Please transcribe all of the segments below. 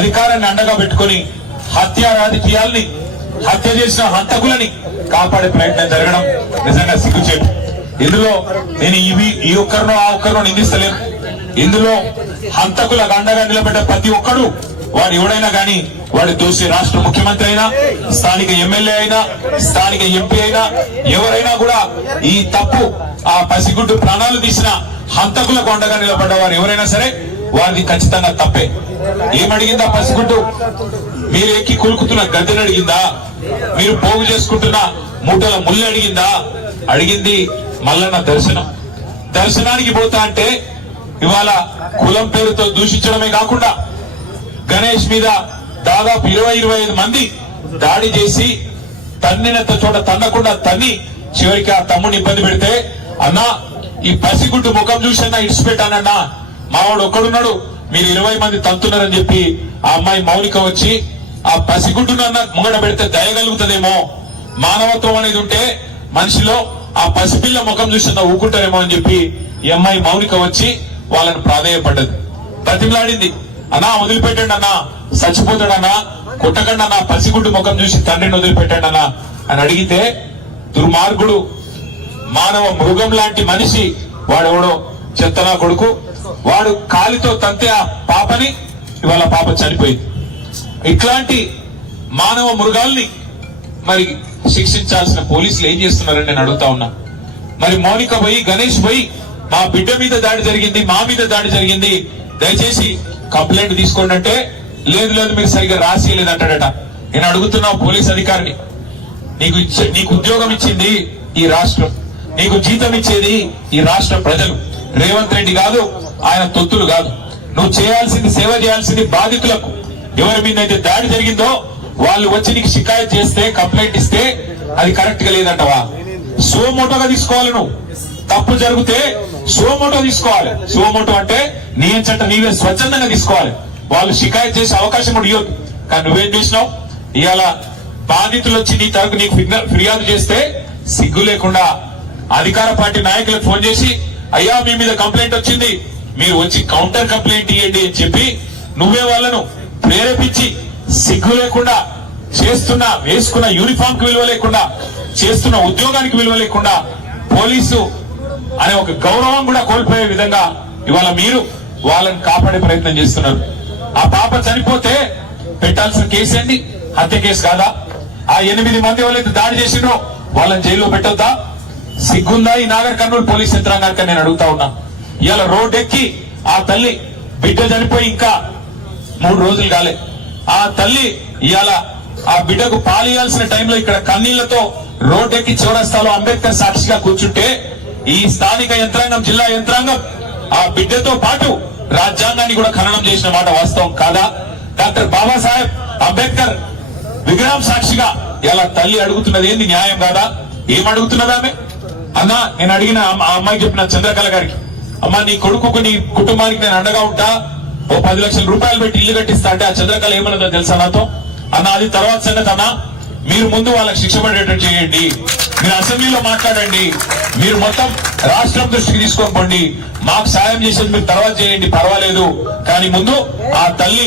అధికారాన్ని అండగా పెట్టుకుని హత్య రాజకీయాల్ని, హత్య చేసిన హంతకులని కాపాడే ప్రయత్నం జరగడం నిజంగా సిగ్గుచేటు. ఇందులో నేను ఈ ఒక్కరినో ఆ ఒక్కరినో నిందిస్తలేను. ఇందులో హంతకులకు అండగా నిలబడ్డ ప్రతి ఒక్కడు, వాడు ఎవడైనా గాని, వాడు దోషి రాష్ట్ర ముఖ్యమంత్రి అయినా, స్థానిక ఎమ్మెల్యే అయినా, స్థానిక ఎంపీ అయినా, ఎవరైనా కూడా ఈ తప్పు, ఆ పసిగుడ్డు ప్రాణాలు తీసిన హంతకులకు అండగా నిలబడ్డ వారు ఎవరైనా సరే వారిది ఖచ్చితంగా తప్పే. ఏమడిగిందా పసిగుడ్డు? మీరు ఎక్కి కులుకుతున్న గద్దెని అడిగిందా? మీరు పోగు చేసుకుంటున్న మూటల ముళ్ళు అడిగిందా? అడిగింది మల్లన్న దర్శనం. దర్శనానికి పోతా అంటే ఇవాళ కులం పేరుతో దూషించడమే కాకుండా గణేష్ మీద దాదాపు 20-25 మంది దాడి చేసి తన్నినంత చోట తన్నకుండా తన్ని చివరికి ఆ తమ్ముడిని ఇబ్బంది పెడితే, అన్నా ఈ పసిగుడ్డు ముఖం చూసన్నా ఇడిచిపెట్టానన్నా, మావాడు ఒక్కడున్నాడు, మీరు 20 మంది తంతున్నారని చెప్పి ఆ అమ్మాయి మౌనిక వచ్చి ఆ పసిగుడ్డునన్న ముంగడ పెడితే దయగలుగుతుందేమో, మానవత్వం అనేది ఉంటే మనిషిలో ఆ పసిపిల్ల ముఖం చూసినా ఊకుంటారేమో అని చెప్పి ఈ అమ్మాయి మౌనిక వచ్చి వాళ్ళని ప్రాధేయపడ్డది, ప్రతిమలాడింది. అన్నా వదిలిపెట్టండి అన్నా, చచ్చిపోతాడన్నా, కొట్టకండి అన్నా, పసిగుడ్డు ముఖం చూసి తండ్రిని వదిలిపెట్టండి అన్నా అని అడిగితే, దుర్మార్గుడు, మానవ మృగం లాంటి మనిషి వాడెవడో చెత్తనా కొడుకు, వాడు కాలితో తంతే ఆ పాపని, ఇవాళ పాప చనిపోయింది. ఇట్లాంటి మానవ మృగాల్ని మరి శిక్షించాల్సిన పోలీసులు ఏం చేస్తున్నారని నేను అడుగుతా ఉన్నా. మరి మౌనిక పోయి, గణేష్ పోయి, మా బిడ్డ మీద దాడి జరిగింది, మా మీద దాడి జరిగింది, దయచేసి కంప్లైంట్ తీసుకోండి అంటే, లేదు లేదు మీరు సరిగ్గా రాసిలేదంటాడట. నేను అడుగుతున్నా పోలీస్ అధికారిని, నీకు ఉద్యోగం ఇచ్చింది ఈ రాష్ట్రం, నీకు జీతం ఇచ్చేది ఈ రాష్ట్ర ప్రజలు, రేవంత్ రెడ్డి కాదు, ఆయన తొత్తులు కాదు. నువ్వు చేయాల్సింది, సేవ చేయాల్సింది బాధితులకు. ఎవరి మీద అయితే దాడి జరిగిందో వాళ్ళు వచ్చి నీకు షికాయత్ చేస్తే, కంప్లైంట్ ఇస్తే అది కరెక్ట్ గా లేదంటవా? సోమోటోగా తీసుకోవాలి. నువ్వు తప్పు జరిగితే సోమోటో తీసుకోవాలి. సోమోటో అంటే నీ అంచట నీవే స్వచ్ఛందంగా తీసుకోవాలి. వాళ్ళు షికాయత్ చేసే అవకాశం కూడా ఇవ్వద్దు. కానీ నువ్వేం చేసినావు? ఇవాళ బాధితులు వచ్చి నీ తరపు నీకు ఫిర్యాదు చేస్తే సిగ్గు లేకుండా అధికార పార్టీ నాయకులకు ఫోన్ చేసి, అయ్యా మీ మీద కంప్లైంట్ వచ్చింది, మీరు వచ్చి కౌంటర్ కంప్లైంట్ ఇవ్వండి అని చెప్పి నువ్వే వాళ్ళను ప్రేరేపించి, సిగ్గు లేకుండా చేస్తున్న, వేసుకున్న యూనిఫామ్ కి విలువ లేకుండా, చేస్తున్న ఉద్యోగానికి విలువ లేకుండా, పోలీసు అనే ఒక గౌరవం కూడా కోల్పోయే విధంగా ఇవాళ మీరు వాళ్ళని కాపాడే ప్రయత్నం చేస్తున్నారు. ఆ పాప చనిపోతే పెట్టాల్సిన కేసు ఏంటి? హత్య కేసు కాదా? ఆ 8 మంది వాళ్ళైతే దాడి చేసిండ్రో వాళ్ళని జైల్లో పెట్టొద్దా? సిగ్గుందా ఈ నాగర్ కర్నూలు పోలీస్ యంత్రాంగానికి నేను అడుగుతా ఉన్నా. ఇవాళ రోడ్ ఎక్కి ఆ తల్లి, బిడ్డ చనిపోయి ఇంకా 3 రోజులు కాలే, ఆ తల్లి ఇవాళ ఆ బిడ్డకు పాలియాల్సిన టైంలో ఇక్కడ కన్నీళ్లతో రోడ్ ఎక్కి చౌరస్తాలో అంబేద్కర్ సాక్షిగా కూర్చుంటే, ఈ స్థానిక యంత్రాంగం, జిల్లా యంత్రాంగం ఆ బిడ్డతో పాటు రాజ్యాంగాన్ని కూడా ఖననం చేసిన మాట వాస్తవం కాదా? డాక్టర్ బాబాసాహెబ్ అంబేద్కర్ విగ్రహం సాక్షిగా ఇలా తల్లి అడుగుతున్నది ఏంది? న్యాయం కాదా? ఏం అడుగుతున్నది ఆమె? అన్నా నేను అడిగిన ఆ అమ్మాయికి చెప్పిన చంద్రకళ గారికి, అమ్మా నీ కొడుకుకు, నీ కుటుంబానికి నేను అండగా ఉంటా, ఓ 10 లక్షల రూపాయలు పెట్టి ఇల్లు కట్టిస్తా అంటే ఆ చంద్రకళ ఏమన్నదో తెలుసా నాతో? అన్న అది తర్వాత సంగతి అన్నా, మీరు ముందు వాళ్ళకి శిక్ష పడేటట్టు చేయండి, మీరు అసెంబ్లీలో మాట్లాడండి, మీరు మొత్తం రాష్ట్రం దృష్టికి తీసుకొని పోండి, మాకు సాయం చేసేది మీరు తర్వాత చేయండి, పర్వాలేదు, కానీ ముందు ఆ తల్లి,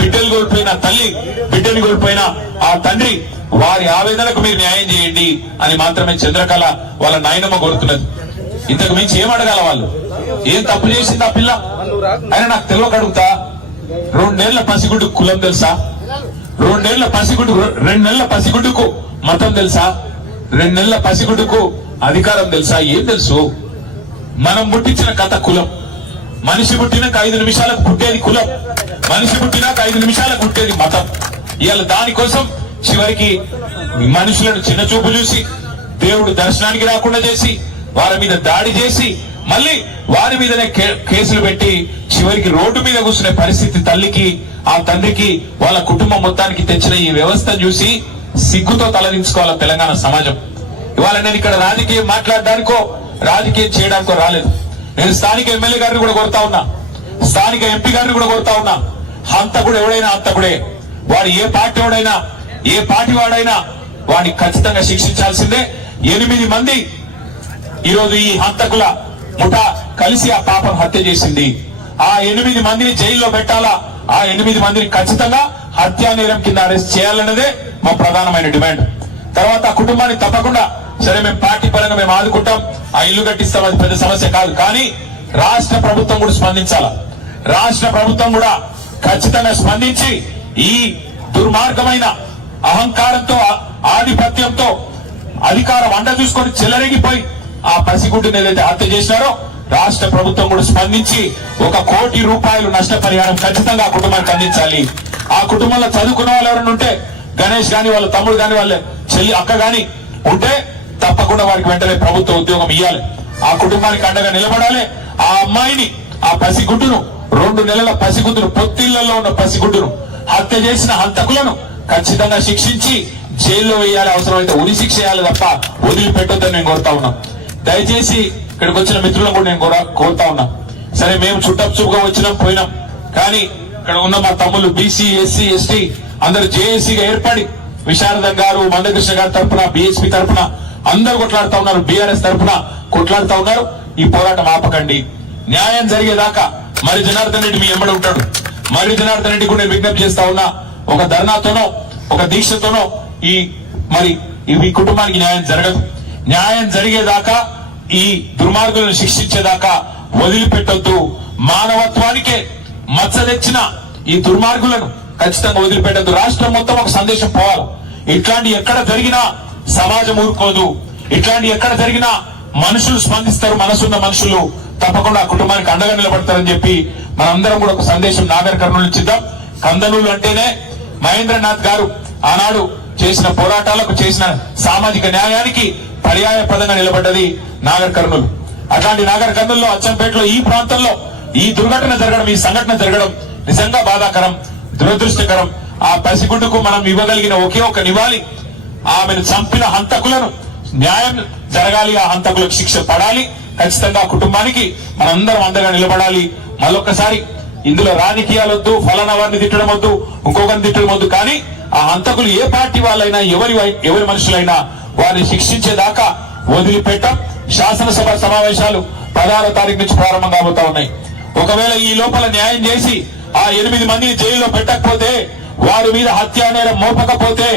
బిడ్డలు కోల్పోయిన తల్లి, బిడ్డని కోల్పోయిన ఆ తండ్రి, వారి ఆవేదనకు మీరు న్యాయం చేయండి అని మాత్రమే చంద్రకళ వాళ్ళ నాయనమ్మ కోరుతున్నది. ఇంతకు మించి ఏం అడగాల? వాళ్ళు ఏం తప్పు చేసింది ఆ పిల్ల? అయినా నాకు తెలియక అడుగుతా, 2 నెలల పసిగుడ్డు కులం తెలుసా? 2 నెలల పసిగుడ్డు, 2 నెలల పసిగుడ్డుకు మతం తెలుసా? 2 నెలల పసిగుడ్డుకు అధికారం తెలుసా? ఏం తెలుసు? మనం పుట్టించిన కథ కులం. మనిషి పుట్టినాక 5 నిమిషాలకు పుట్టేది కులం, మనిషి పుట్టినాక 5 నిమిషాలకు పుట్టేది మతం. ఇవాళ దానికోసం చివరికి మనుషులను చిన్న చూపు చూసి, దేవుడు దర్శనానికి రాకుండా చేసి, వారి మీద దాడి చేసి, మళ్ళీ వారి మీదనే కేసులు పెట్టి, చివరికి రోడ్డు మీద కూర్చునే పరిస్థితి తల్లికి, ఆ తండ్రికి, వాళ్ళ కుటుంబం మొత్తానికి తెచ్చిన ఈ వ్యవస్థను చూసి సిగ్గుతో తలదించుకోవాల తెలంగాణ సమాజం. ఇవాళ నేను ఇక్కడ రాజకీయం మాట్లాడడానికో, రాజకీయం చేయడానికో రాలేదు. నేను స్థానిక ఎమ్మెల్యే గారిని కూడా కోరుతా ఉన్నా, స్థానిక ఎంపీ గారిని కూడా కోరుతా ఉన్నా, హంతకుడు ఎవడైనా హంతకుడే. వాడు ఏ పార్టీ వాడైనా, ఏ పార్టీ వాడైనా వాడిని ఖచ్చితంగా శిక్షించాల్సిందే. 8 మంది ఈరోజు ఈ హంతకుల ముఠా కలిసి ఆ పాపం హత్య చేసింది. ఆ 8 మందిని జైల్లో పెట్టాలా, ఆ 8 మందిని ఖచ్చితంగా హత్యా నేరం కింద అరెస్ట్ చేయాలన్నదే మా ప్రధానమైన డిమాండ్. తర్వాత ఆ కుటుంబాన్ని తప్పకుండా సరే మేము పార్టీ పరంగా మేము ఆదుకుంటాం, ఆ ఇల్లు కట్టిస్తాం, అది పెద్ద సమస్య కాదు. కానీ రాష్ట్ర ప్రభుత్వం కూడా స్పందించాల. రాష్ట్ర ప్రభుత్వం కూడా ఖచ్చితంగా స్పందించి ఈ దుర్మార్గమైన అహంకారంతో ఆధిపత్యంతో అధికారం అండ చూసుకొని చెలరేగిపోయి ఆ పసిగుడ్డుని ఏదైతే హత్య చేసినారో రాష్ట్ర ప్రభుత్వం కూడా స్పందించి 1 కోటి రూపాయలు నష్టపరిహారం ఖచ్చితంగా ఆ కుటుంబానికి అందించాలి. ఆ కుటుంబంలో చదువుకున్న వాళ్ళు ఎవరైనా ఉంటే గణేష్ గాని వాళ్ళ తమ్ముడు గాని వాళ్ళ చెల్లి అక్క గాని ఉంటే తప్పకుండా వారికి వెంటనే ప్రభుత్వ ఉద్యోగం ఇవ్వాలి. ఆ కుటుంబానికి అండగా నిలబడాలి. ఆ అమ్మాయిని ఆ పసిగుడ్డును 2 నెలల పసిగుడ్డును పొత్తిళ్లలో ఉన్న పసిగుడ్డును హత్య చేసిన హంతకులను ఖచ్చితంగా శిక్షించి జైల్లో వేయాలి, అవసరమైతే ఉరి శిక్ష చేయాలి తప్ప వదిలిపెట్టొద్దని నేను కోరుతా ఉన్నా. దయచేసి ఇక్కడికి వచ్చిన మిత్రులను కూడా నేను కోరుతా ఉన్నా. సరే మేము చుట్టపుగా వచ్చినాం పోయినాం, కానీ ఇక్కడ ఉన్న మా తమ్ముళ్ళు బీసీ ఎస్సీ ఎస్టీ అందరు జేఏసీగా ఏర్పడి విశారదన్ గారు మందకృష్ణ గారి తరఫున బీఎస్పీ తరఫున అందరు కొట్లాడుతా ఉన్నారు, బీఆర్ఎస్ తరఫున కొట్లాడుతా ఉన్నారు. ఈ పోరాటం ఆపకండి. న్యాయం జరిగేదాకా మరి జనార్దన్ రెడ్డి మీ ఎంబడి ఉంటాడు. మరి జనార్దన్ రెడ్డి కూడా నేను విజ్ఞప్తి చేస్తా ఉన్నా, ఒక ధర్నాతోనో ఒక దీక్షతోనో ఈ కుటుంబానికి న్యాయం జరగదు. న్యాయం జరిగేదాకా ఈ దుర్మార్గులను శిక్షించేదాకా వదిలిపెట్టొద్దు. మానవత్వానికే మచ్చ తెచ్చిన ఈ దుర్మార్గులను ఖచ్చితంగా వదిలిపెట్టద్దు. రాష్ట్రం మొత్తం ఒక సందేశం పోవాలి. ఇట్లాంటి ఎక్కడ జరిగినా సమాజం ఊరుకోదు. ఇట్లాంటి ఎక్కడ జరిగినా మనుషులు స్పందిస్తారు. మనసున్న మనుషులు తప్పకుండా ఆ కుటుంబానికి అండగా నిలబడతారని చెప్పి మనందరం కూడా ఒక సందేశం నాగర్ కర్నూలు ఇచ్చిద్దాం. కందనూలు అంటేనే మహేంద్రనాథ్ గారు ఆనాడు చేసిన పోరాటాలకు చేసిన సామాజిక న్యాయానికి పర్యాయపదంగా నిలబడ్డది నాగర్ కర్నూలు. అట్లాంటి నాగర్ కర్నూలులో అచ్చంపేటలో ఈ ప్రాంతంలో ఈ దుర్ఘటన జరగడం, ఈ సంఘటన జరగడం నిజంగా బాధాకరం, దురదృష్టకరం. ఆ పసిగుడ్డుకు మనం ఇవ్వగలిగిన ఒకే ఒక నివాళి ఆమెను చంపిన హంతకులను న్యాయం జరగాలి, ఆ హంతకులకు శిక్ష పడాలి. ఖచ్చితంగా కుటుంబానికి మనందరం అండగా నిలబడాలి. మళ్ళొక్కసారి ఇందులో రాజకీయాలు వద్దు, ఫలానా వారిని తిట్టడం వద్దు, ఇంకొకరిని తిట్టడం వద్దు. కానీ ఆ హంతకులు ఏ పార్టీ వాళ్ళైనా ఎవరి మనుషులైనా వారిని శిక్షించేదాకా వదిలిపెట్టాం. శాసనసభ సమావేశాలు 16వ తారీఖు నుంచి ప్రారంభం కాబోతా ఉన్నాయి. ఒకవేళ ఈ లోపల న్యాయం చేసి ఆ 8 మందిని జైల్లో పెట్టకపోతే, వారి మీద హత్యా నేరం మోపకపోతే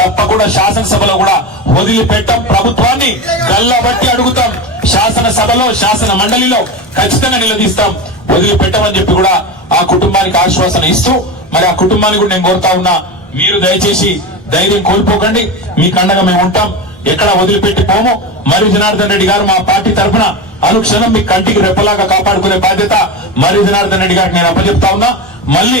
తప్పకుండా శాసనసభలో కూడా వదిలిపెట్టాం. ప్రభుత్వాన్ని గల్లబట్టి అడుగుతాం. శాసనసభలో శాసన మండలిలో ఖచ్చితంగా నిలదీస్తాం. వదిలిపెట్టమని చెప్పి కూడా ఆ కుటుంబానికి ఆశ్వాసన ఇస్తూ మరి ఆ కుటుంబానికి కూడా నేను కోరుతా ఉన్నా, మీరు దయచేసి ధైర్యం కోల్పోకండి. మీకు అండగా మేము ఉంటాం. ఎక్కడ వదిలిపెట్టి పోము. మరి జనార్దన్ రెడ్డి గారు మా పార్టీ తరఫున అనుక్షణం మీ కంటికి రెప్పలాగా కాపాడుకునే బాధ్యత మరి జనార్దన్ రెడ్డి గారికి నేను అప్పచెప్తా ఉన్నా. మళ్ళీ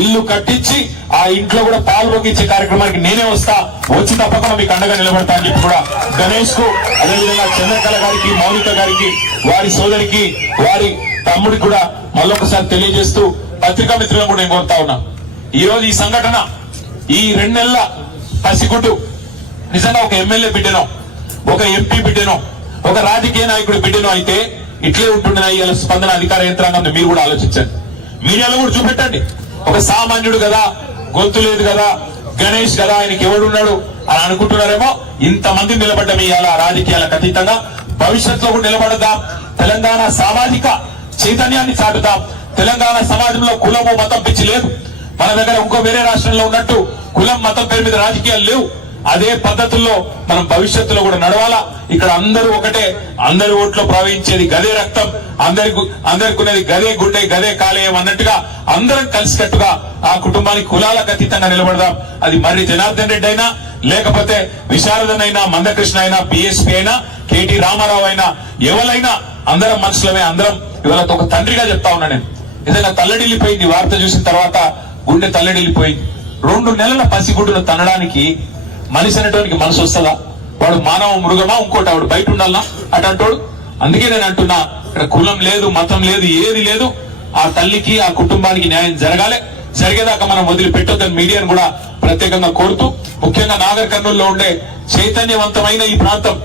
ఇల్లు కట్టించి ఆ ఇంట్లో కూడా పాలు పొంగించే కార్యక్రమానికి నేనే వస్తా, వచ్చి తప్పకుండా మీకు అండగా నిలబడతా అని చెప్పి కూడా గణేష్ కు, అదేవిధంగా చంద్రకళ గారికి, మౌనిక గారికి, వారి సోదరికి, వారి తమ్ముడికి కూడా మళ్ళొకసారి తెలియజేస్తూ పత్రికా మిత్రులను కూడా నేను కోరుతా ఉన్నా. ఈ రోజు ఈ సంఘటన, ఈ 2 నెలల పసిగుడ్డు నిజంగా ఒక ఎమ్మెల్యే బిడ్డనో, ఒక ఎంపీ బిడ్డనో, ఒక రాజకీయ నాయకుడి బిడ్డనో అయితే ఇట్లే ఉంటుండే ఇలా స్పందన అధికార యంత్రాంగం మీరు కూడా ఆలోచించండి. మీడియాలో కూడా చూపెట్టండి. ఒక సామాన్యుడు కదా, గొంతు లేదు కదా, గణేష్ కదా, ఆయనకి ఎవడున్నాడు అని అనుకుంటున్నారేమో. ఇంతమంది నిలబడ్డం ఇవాళ రాజకీయాలకు అతీతంగా భవిష్యత్తులో కూడా నిలబడదాం. తెలంగాణ సామాజిక చైతన్యాన్ని చాటుదాం. తెలంగాణ సమాజంలో కులము మతం పిచ్చి లేదు. మన దగ్గర ఇంకో వేరే రాష్ట్రంలో ఉన్నట్టు కులం మతం పేరు మీద రాజకీయాలు లేవు. అదే పద్ధతుల్లో మనం భవిష్యత్తులో కూడా నడవాలా. ఇక్కడ అందరూ ఒకటే, అందరి ఓట్లో ప్రవహించేది గదే రక్తం, అందరికి ఉన్నది గదే గుండె, గదే కాలేయం అన్నట్టుగా అందరం కలిసికట్టుగా ఆ కుటుంబానికి కులాలకు అతీతంగా నిలబడదాం. అది మరి జనార్దన్ రెడ్డి అయినా, లేకపోతే విశారదన్ అయినా, మందకృష్ణ అయినా, బీఎస్పీ అయినా, కేటీ రామారావు అయినా, ఎవరైనా అందరం మనుషులమే. అందరం ఇవాళ ఒక తండ్రిగా చెప్తా ఉన్నా నేను. నిజంగా తల్లడిల్లిపోయింది వార్త చూసిన తర్వాత, గుండె తల్లడిల్లిపోయింది. 2 నెలల పసిగుడ్డును తనడానికి మనిషి అనేటువంటి మనసు వస్తుందా? వాడు మానవ మృగమా, ఇంకోటి వాడు బయట ఉండాలనా అటంటోడు? అందుకే నేను అంటున్నా, ఇక్కడ కులం లేదు, మతం లేదు, ఏది లేదు. ఆ తల్లికి, ఆ కుటుంబానికి న్యాయం జరగాలి. జరిగేదాకా మనం వదిలిపెట్టొద్దని మీడియాను కూడా ప్రత్యేకంగా కోరుతూ, ముఖ్యంగా నాగర్ కర్నూలులో ఉండే చైతన్యవంతమైన ఈ ప్రాంతం,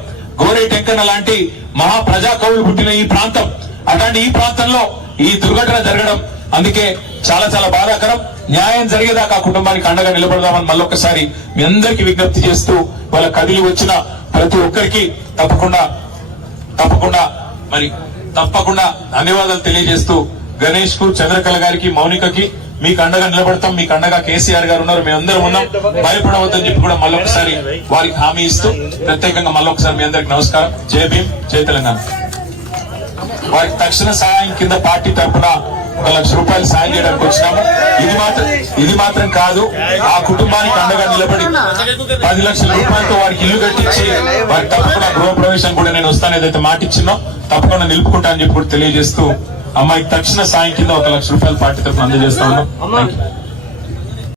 గోరే టెంకన్న లాంటి మహా ప్రజా కవులు పుట్టిన ఈ ప్రాంతం, అట్లాంటి ఈ ప్రాంతంలో ఈ దుర్ఘటన జరగడం అందుకే చాలా చాలా బాధాకరం. న్యాయం జరిగేదాకా ఆ కుటుంబానికి అండగా నిలబడదామని మళ్ళొక్కసారి మీ అందరికీ విజ్ఞప్తి చేస్తూ, వాళ్ళ కదిలి వచ్చిన ప్రతి ఒక్కరికి తప్పకుండా ధన్యవాదాలు తెలియజేస్తూ, గణేష్ కు, చంద్రకళ గారికి, మౌనికకి, మీకు అండగా నిలబడతాం, మీకు అండగా కేసీఆర్ గారు ఉన్నారు, మేమందరం ఉన్నాం, భయపడవద్దని చెప్పి కూడా మళ్ళొకసారి వారికి హామీ ఇస్తూ ప్రత్యేకంగా మళ్ళొకసారి మీ అందరికి నమస్కారం. జై భీమ్, జై తెలంగాణ. వారికి తక్షణ సహాయం కింద పార్టీ తరఫున 1 లక్ష రూపాయలు సాయం చేయడానికి వచ్చినాము. ఇది మాత్రం కాదు, ఆ కుటుంబానికి అండగా నిలబడి 10 లక్షల రూపాయలతో వారికి ఇల్లు కట్టించి వారికి తప్పకుండా గృహప్రవేశం కూడా నేను వస్తాను ఏదైతే మాట ఇచ్చినో తప్పకుండా నిలుపుకుంటా అని చెప్పి కూడా తెలియజేస్తూ అమ్మాయికి తక్షణ సాయం కింద 1 లక్ష రూపాయలు పార్టీ తరఫున అందజేస్తా ఉన్నాం.